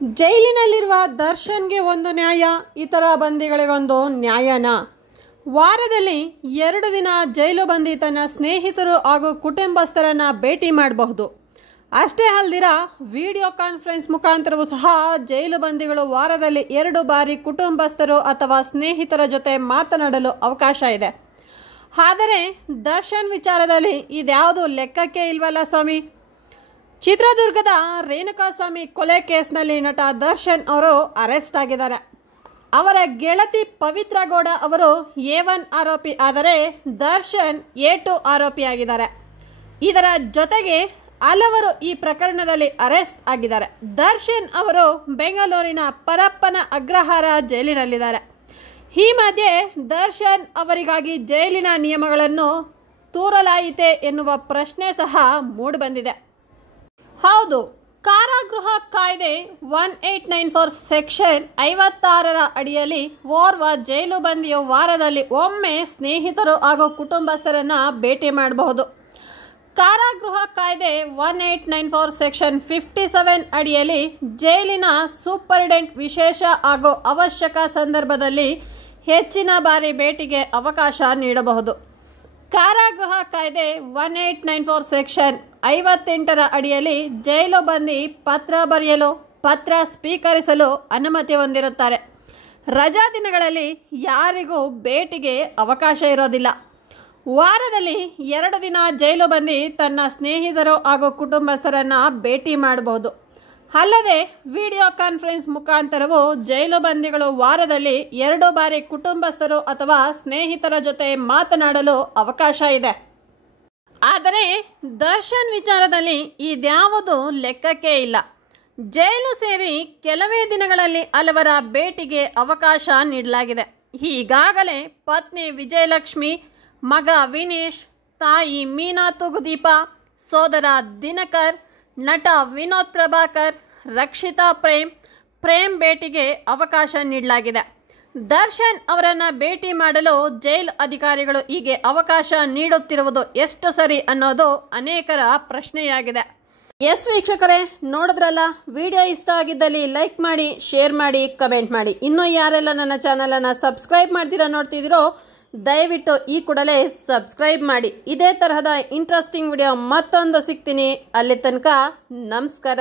ಜೈಲಿನಲ್ಲಿರುವ ದರ್ಶನ್ಗೆ ಒಂದು ನ್ಯಾಯ, ಇತರ ಬಂದಿಗಳಿಗೊಂದು ನ್ಯಾಯನ? ವಾರದಲ್ಲಿ 2 ದಿನ ಜೈಲು ಬಂದಿ ತನ್ನ ಸ್ನೇಹಿತರು ಹಾಗೂ ಕುಟುಂಬಸ್ಥರನ್ನ ಭೇಟಿ ಮಾಡಬಹುದು. ಅಷ್ಟೇ ಅಲ್ದಿರ ವಿಡಿಯೋ ಕಾನ್ಫರೆನ್ಸ್ ಮುಖಾಂತರವೂ ಸಹ ಜೈಲು ಬಂದಿಗಳು ವಾರದಲ್ಲಿ 2 ಬಾರಿ ಕುಟುಂಬಸ್ಥರು ಅಥವಾ ಸ್ನೇಹಿತರ ಜೊತೆ ಮಾತನಾಡಲು ಅವಕಾಶ ಇದೆ. ಆದರೆ ದರ್ಶನ್ ವಿಚಾರದಲ್ಲಿ ಇದ್ಯಾವುದು ಲೆಕ್ಕಕ್ಕೆ ಇಲ್ವಲ್ಲ ಸ್ವಾಮಿ. ಚಿತ್ರದುರ್ಗದ ರೇಣುಕಾಸ್ವಾಮಿ ಕೊಲೆ ಕೇಸ್ನಲ್ಲಿ ನಟ ದರ್ಶನ್ ಅವರು ಅರೆಸ್ಟ್ ಆಗಿದ್ದಾರೆ. ಅವರ ಗೆಳತಿ ಪವಿತ್ರ ಗೌಡ ಅವರು A1 ಆರೋಪಿ ಆದರೆ ದರ್ಶನ್ A2 ಆರೋಪಿಯಾಗಿದ್ದಾರೆ. ಇದರ ಜೊತೆಗೆ ಹಲವರು ಈ ಪ್ರಕರಣದಲ್ಲಿ ಅರೆಸ್ಟ್ ಆಗಿದ್ದಾರೆ. ದರ್ಶನ್ ಅವರು ಬೆಂಗಳೂರಿನ ಪರಪ್ಪನ ಅಗ್ರಹಾರ ಜೈಲಿನಲ್ಲಿದ್ದಾರೆ. ಈ ಮಧ್ಯೆ ದರ್ಶನ್ ಅವರಿಗಾಗಿ ಜೈಲಿನ ನಿಯಮಗಳನ್ನು ತೂರಲಾಯಿತೆ ಎನ್ನುವ ಪ್ರಶ್ನೆ ಸಹ ಮೂಡಿಬಂದಿದೆ. ಹೌದು, ಕಾರಾಗೃಹ ಕಾಯ್ದೆ 1894 ಸೆಕ್ಷನ್ 56ರ ಅಡಿಯಲ್ಲಿ ಓರ್ವ ಜೈಲು ಬಂದಿಯು ವಾರದಲ್ಲಿ ಒಮ್ಮೆ ಸ್ನೇಹಿತರು ಹಾಗೂ ಕುಟುಂಬಸ್ಥರನ್ನ ಭೇಟಿ ಮಾಡಬಹುದು. ಕಾರಾಗೃಹ ಕಾಯ್ದೆ 1894 ಸೆಕ್ಷನ್ 57 ಅಡಿಯಲ್ಲಿ ಜೈಲಿನ ಸೂಪರಿಂಟೆಂಡೆಂಟ್ ವಿಶೇಷ ಹಾಗೂ ಅವಶ್ಯಕ ಸಂದರ್ಭದಲ್ಲಿ ಹೆಚ್ಚಿನ ಬಾರಿ ಭೇಟಿಗೆ ಅವಕಾಶ ನೀಡಬಹುದು. ಕಾರಾಗೃಹ ಕಾಯ್ದೆ 1894 ಸೆಕ್ಷನ್ 58ರ ಅಡಿಯಲ್ಲಿ ಜೈಲು ಬಂದಿ ಪತ್ರ ಬರೆಯಲು, ಪತ್ರ ಸ್ವೀಕರಿಸಲು ಅನುಮತಿ ಹೊಂದಿರುತ್ತಾರೆ. ರಜಾ ದಿನಗಳಲ್ಲಿ ಯಾರಿಗೂ ಭೇಟಿಗೆ ಅವಕಾಶ ಇರೋದಿಲ್ಲ. ವಾರದಲ್ಲಿ 2 ದಿನ ಜೈಲು ಬಂದಿ ತನ್ನ ಸ್ನೇಹಿತರು ಹಾಗೂ ಕುಟುಂಬಸ್ಥರನ್ನ ಭೇಟಿ ಮಾಡಬಹುದು. ಅಲ್ಲದೆ ವಿಡಿಯೋ ಕಾನ್ಫರೆನ್ಸ್ ಮುಖಾಂತರವೂ ಜೈಲು ಬಂದಿಗಳು ವಾರದಲ್ಲಿ 2 ಬಾರಿ ಕುಟುಂಬಸ್ಥರು ಅಥವಾ ಸ್ನೇಹಿತರ ಜೊತೆ ಮಾತನಾಡಲು ಅವಕಾಶ ಇದೆ. ಆದರೆ ದರ್ಶನ್ ವಿಚಾರದಲ್ಲಿ ಇದ್ಯಾವುದು ಲೆಕ್ಕಕ್ಕೆ ಇಲ್ಲ. ಜೈಲು ಸೇರಿ ಕೆಲವೇ ದಿನಗಳಲ್ಲಿ ಹಲವರ ಭೇಟಿಗೆ ಅವಕಾಶ ನೀಡಲಾಗಿದೆ. ಈಗಾಗಲೇ ಪತ್ನಿ ವಿಜಯಲಕ್ಷ್ಮಿ, ಮಗ ವಿನೇಶ್, ತಾಯಿ ಮೀನಾ ತುಗುದೀಪ, ಸೋದರ ದಿನಕರ್, ನಟ ವಿನೋದ್ ಪ್ರಭಾಕರ್, ರಕ್ಷಿತಾ ಪ್ರೇಮ್ ಭೇಟಿಗೆ ಅವಕಾಶ ನೀಡಲಾಗಿದೆ. ದರ್ಶನ್ ಅವರನ್ನ ಭೇಟಿ ಮಾಡಲು ಜೈಲು ಅಧಿಕಾರಿಗಳು ಹೀಗೆ ಅವಕಾಶ ನೀಡುತ್ತಿರುವುದು ಎಷ್ಟು ಸರಿ ಅನ್ನೋದು ಅನೇಕರ ಪ್ರಶ್ನೆಯಾಗಿದೆ. ಎಸ್ ವೀಕ್ಷಕರೇ, ನೋಡಿದ್ರಲ್ಲ, ವಿಡಿಯೋ ಇಷ್ಟ ಆಗಿದ್ದಲ್ಲಿ ಲೈಕ್ ಮಾಡಿ, ಶೇರ್ ಮಾಡಿ, ಕಮೆಂಟ್ ಮಾಡಿ. ಇನ್ನೂ ಯಾರೆಲ್ಲ ನನ್ನ ಚಾನಲನ್ನು ಸಬ್ಸ್ಕ್ರೈಬ್ ಮಾಡ್ತೀರಾ ನೋಡ್ತಿದ್ದೀರೋ ದಯವಿಟ್ಟು ಈ ಕೂಡಲೇ ಸಬ್ಸ್ಕ್ರೈಬ್ ಮಾಡಿ. ಇದೇ ತರಹದ ಇಂಟ್ರೆಸ್ಟಿಂಗ್ ವಿಡಿಯೋ ಮತ್ತೊಂದು ಸಿಗ್ತೀನಿ. ಅಲ್ಲಿ ತನಕ ನಮಸ್ಕಾರ.